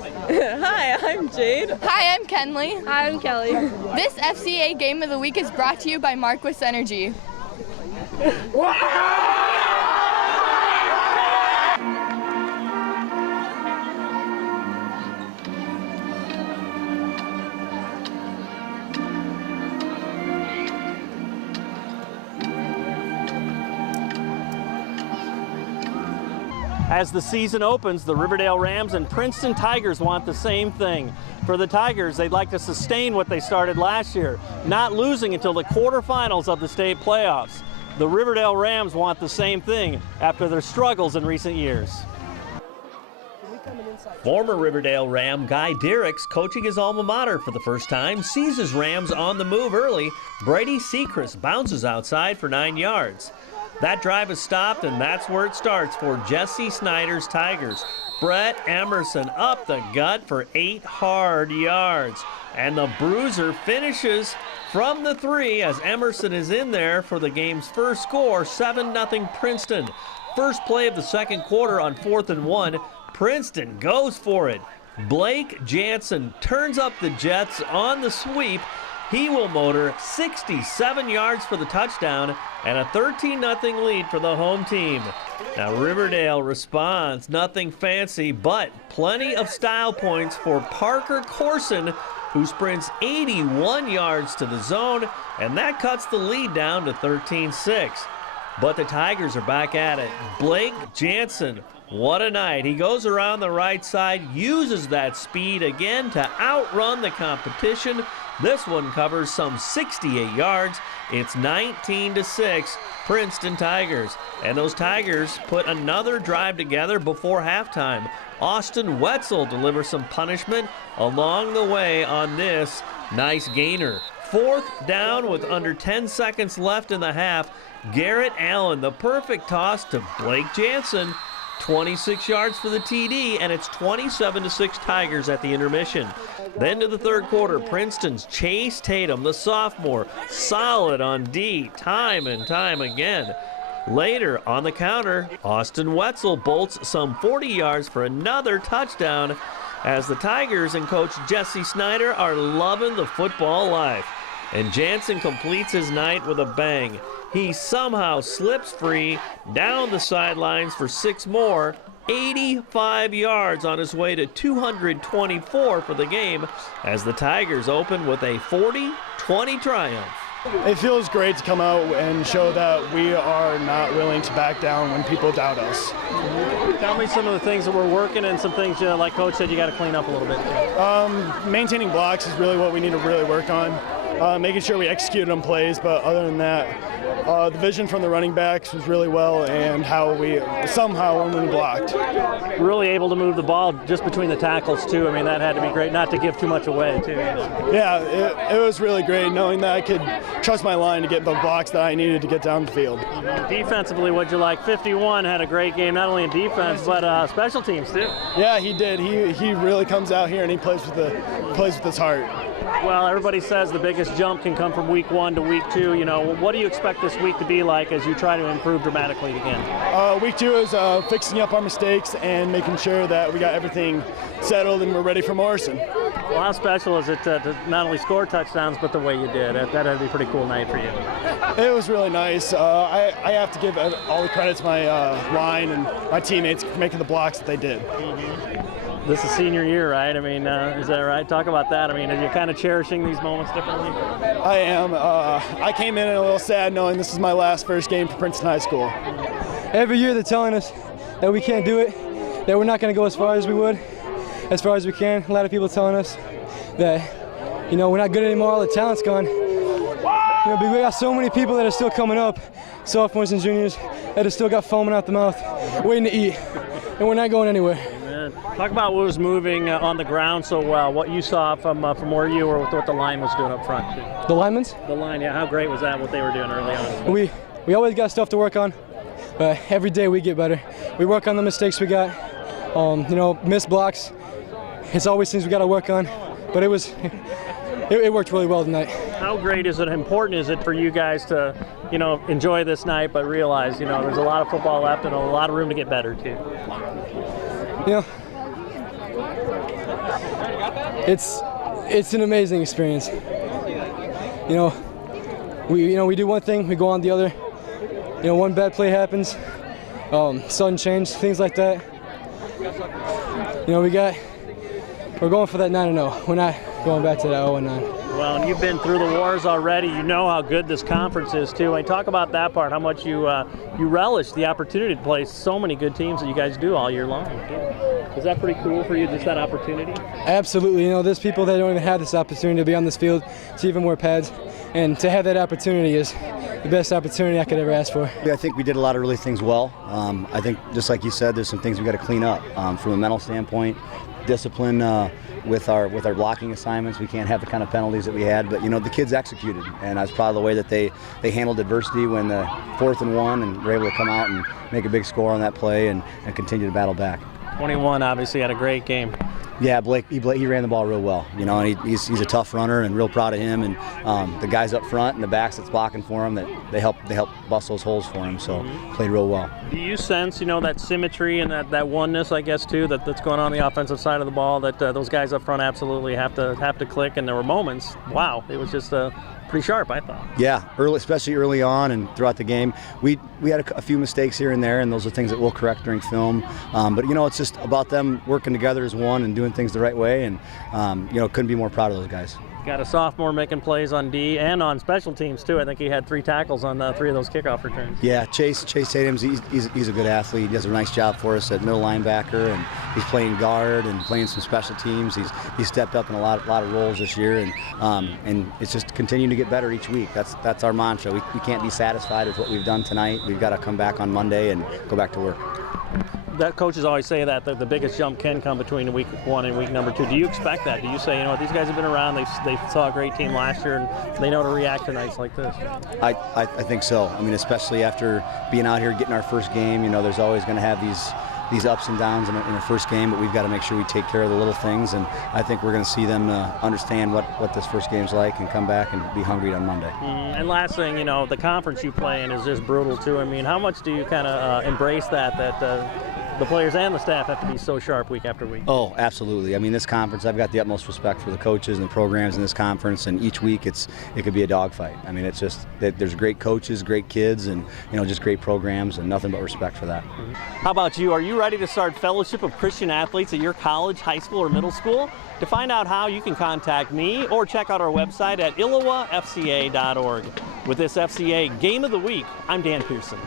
Hi, I'm Jade. Hi, I'm Kenley. Hi, I'm Kelly. This FCA Game of the Week is brought to you by Marquis Energy. As the season opens, the Riverdale Rams and Princeton Tigers want the same thing. For the Tigers, they'd like to sustain what they started last year, not losing until the quarterfinals of the state playoffs. The Riverdale Rams want the same thing after their struggles in recent years. Former Riverdale Ram Guy Derricks, coaching his alma mater for the first time, sees his Rams on the move early. Brady Sechrist bounces outside for 9 yards. That drive is stopped, and that's where it starts for Jesse Snyder's Tigers. Brett Emerson up the gut for 8 hard yards. And the Bruiser finishes from the 3 as Emerson is in there for the game's first score, 7-0 Princeton. First play of the second quarter on 4th and 1. Princeton goes for it. Blake Jansen turns up the Jets on the sweep. He will motor 67 yards for the touchdown and a 13-0 lead for the home team. Now Riverdale responds, nothing fancy, but plenty of style points for Parker Corson, who sprints 81 yards to the zone, and that cuts the lead down to 13-6. But the Tigers are back at it. Blake Jansen, what a night. He goes around the right side, uses that speed again to outrun the competition. This one covers some 68 yards. It's 19-6, Princeton Tigers. And those Tigers put another drive together before halftime. Austin Wetzel delivers some punishment along the way on this nice gainer. 4th down with under 10 seconds left in the half. Garrett Allen, the perfect toss to Blake Jansen. 26 yards for the TD, and it's 27-6 Tigers at the intermission. Then to the third quarter, Princeton's Chase Tatum, the sophomore, solid on D, time and time again. Later on the counter, Austin Wetzel bolts some 40 yards for another touchdown as the Tigers and coach Jesse Snyder are loving the football life. And Jansen completes his night with a bang. He somehow slips free down the sidelines for 6 more, 85 yards on his way to 224 for the game as the Tigers open with a 40-20 triumph. It feels great to come out and show that we are not willing to back down when people doubt us. Tell me some of the things that we're working and some things, like Coach said, you got to clean up a little bit. Maintaining blocks is really what we need to really work on. Making sure we execute on plays, but other than that, the vision from the running backs was really well, and how we somehow only blocked. Really able to move the ball just between the tackles too. I mean, that had to be great, not to give too much away too. Yeah, it was really great knowing that I could trust my line to get the blocks that I needed to get down the field. Defensively, what'd you like? 51 had a great game, not only in defense but special teams too. Yeah, he did. He really comes out here and he plays with his heart. Well, everybody says the biggest jump can come from week 1 to week 2. You know, what do you expect this week to be like as you try to improve dramatically again? Week 2 is fixing up our mistakes and making sure that we got everything settled and we're ready for Morrison. Well, how special is it to not only score touchdowns, but the way you did? That had to be a pretty cool night for you. It was really nice. I have to give all the credit to my line and my teammates for making the blocks that they did. This is senior year, right? I mean, is that right? Talk about that. I mean, are you kind of cherishing these moments differently? I am. I came in a little sad knowing this is my first game for Princeton High School. Every year they're telling us that we can't do it, that we're not going to go as far as we would, as far as we can. A lot of people telling us that, we're not good anymore, all the talent's gone. But we got so many people that are still coming up, sophomores and juniors, that have still got foaming out the mouth, waiting to eat, and we're not going anywhere. Talk about what was moving on the ground so well, what you saw from where you were with what the line was doing up front. The linemen? The line, yeah. How great was that, what they were doing early on? We always got stuff to work on, but every day we get better. We work on the mistakes we got, missed blocks. It's always things we got to work on, but it worked really well tonight. How great is it, important is it for you guys to, enjoy this night, but realize, there's a lot of football left and a lot of room to get better too? it's an amazing experience. We do one thing, we go on the other. One bad play happens, sudden change, things like that. We're going for that 9-0. We're not going back to that 0-9. Well, and you've been through the wars already. You know how good this conference is too. I talk about that part, how much you relish the opportunity to play so many good teams that you guys do all year long. Is that pretty cool for you, just that opportunity? Absolutely. There's people that don't even have this opportunity to be on this field, to even wear pads, and to have that opportunity is the best opportunity I could ever ask for. I think we did a lot of really things well. I think, just like you said, there's some things we got to clean up from a mental standpoint, discipline with our blocking assignments. We can't have the kind of penalties that we had, but the kids executed, and I was proud of the way that they handled adversity when the 4th and 1 and were able to come out and make a big score on that play and continue to battle back. 21 obviously had a great game. Yeah, Blake, he ran the ball real well, and he's a tough runner, and real proud of him. And the guys up front and the backs that's blocking for him, that they help bust those holes for him. So played real well. Do you sense, that symmetry and that oneness, I guess, too, that's going on the offensive side of the ball? That those guys up front absolutely have to click. And there were moments, wow, it was just pretty sharp, I thought. Yeah, especially early on and throughout the game. We had a few mistakes here and there, and those are things that we'll correct during film. But it's just about them working together as one and doing things the right way, and couldn't be more proud of those guys. Got a sophomore making plays on D and on special teams too. I think he had 3 tackles on 3 of those kickoff returns. Yeah, Chase Tatum's he's a good athlete. He does a nice job for us at middle linebacker, and he's playing guard and playing some special teams. He's stepped up in a lot of roles this year, and it's just continuing to get better each week. That's our mantra. We can't be satisfied with what we've done tonight. We've got to come back on Monday and go back to work. That coaches always say that the biggest jump can come between week 1 and week number 2. Do you expect that? Do you say, these guys have been around, they saw a great team last year, and they know to react to nights like this? I think so. Especially after being out here getting our first game, there's always going to have these ups and downs in our first game, but we've got to make sure we take care of the little things, and I think we're going to see them understand what this first game's like and come back and be hungry on Monday. And last thing, the conference you play in is just brutal too. How much do you kind of embrace that the players and the staff have to be so sharp week after week? Oh, absolutely. This conference, I've got the utmost respect for the coaches and the programs in this conference, and each week it could be a dogfight. It's just that there's great coaches, great kids, and just great programs, and nothing but respect for that. How about you? Are you ready to start Fellowship of Christian Athletes at your college, high school, or middle school? To find out how, you can contact me or check out our website at ILLOWAFCA.org. With this FCA Game of the Week, I'm Dan Pearson.